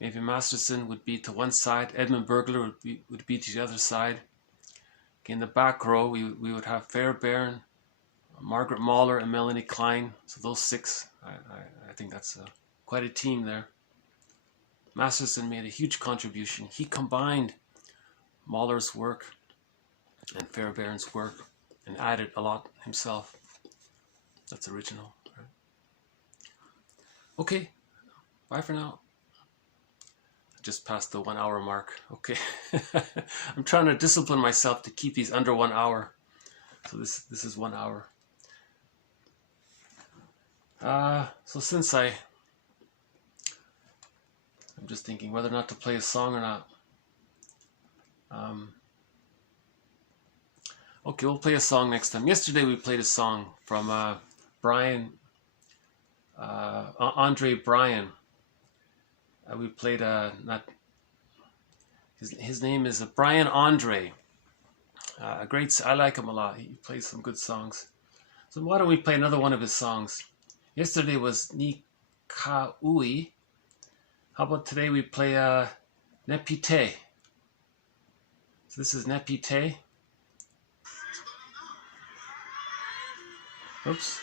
Maybe Masterson would be to one side. Edmund Bergler would be to the other side. In the back row, we would have Fairbairn, Margaret Mahler, and Melanie Klein. So those 6, I think that's quite a team there. Masterson made a huge contribution. He combined Mahler's work and Fairbairn's work and added a lot himself. That's original. Right? Okay, bye for now. I just passed the 1 hour mark. Okay. I'm trying to discipline myself to keep these under 1 hour. So this is 1 hour. So since I'm just thinking whether or not to play a song or not. Okay, we'll play a song next time. Yesterday we played a song from Andre Bryan. We played his name is Brian Andre. I like him a lot. He plays some good songs. So why don't we play another one of his songs? Yesterday was Ni Ka Ui. How about today we play Nepite? So this is Nepite. Oops.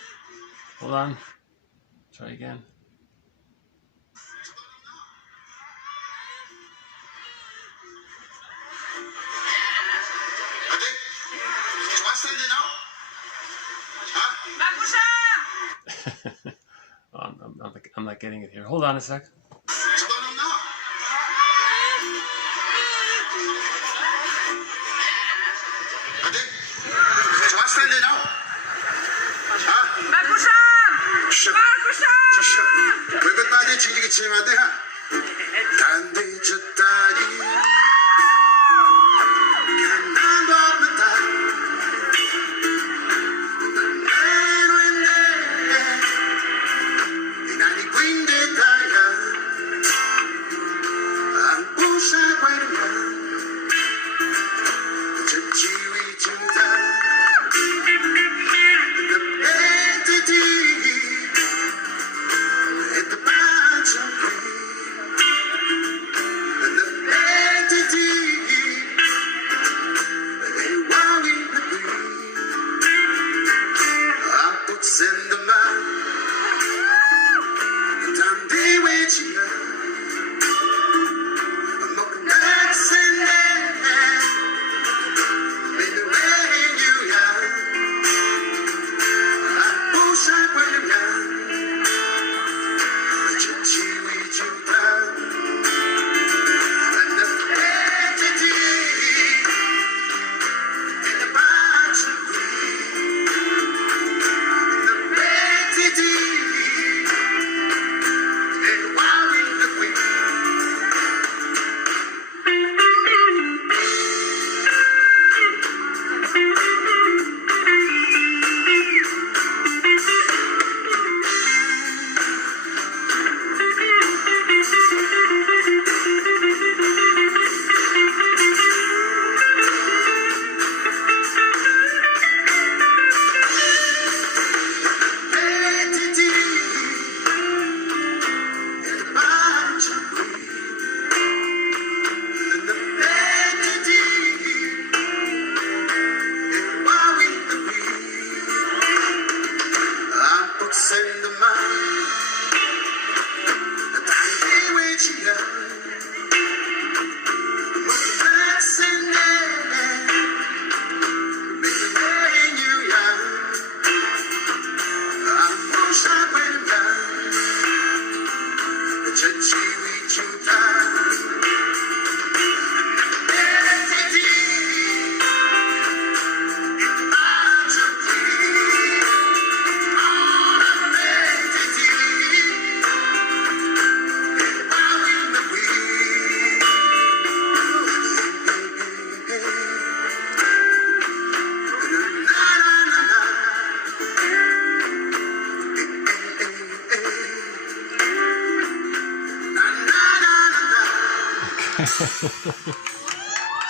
Hold on. Try again. I'm not getting it here. Hold on a sec.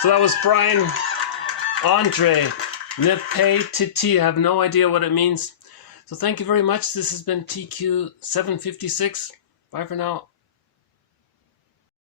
So that was Brian Andre Nepite. I have no idea what it means. So thank you very much. This has been TQ 756. Bye for now.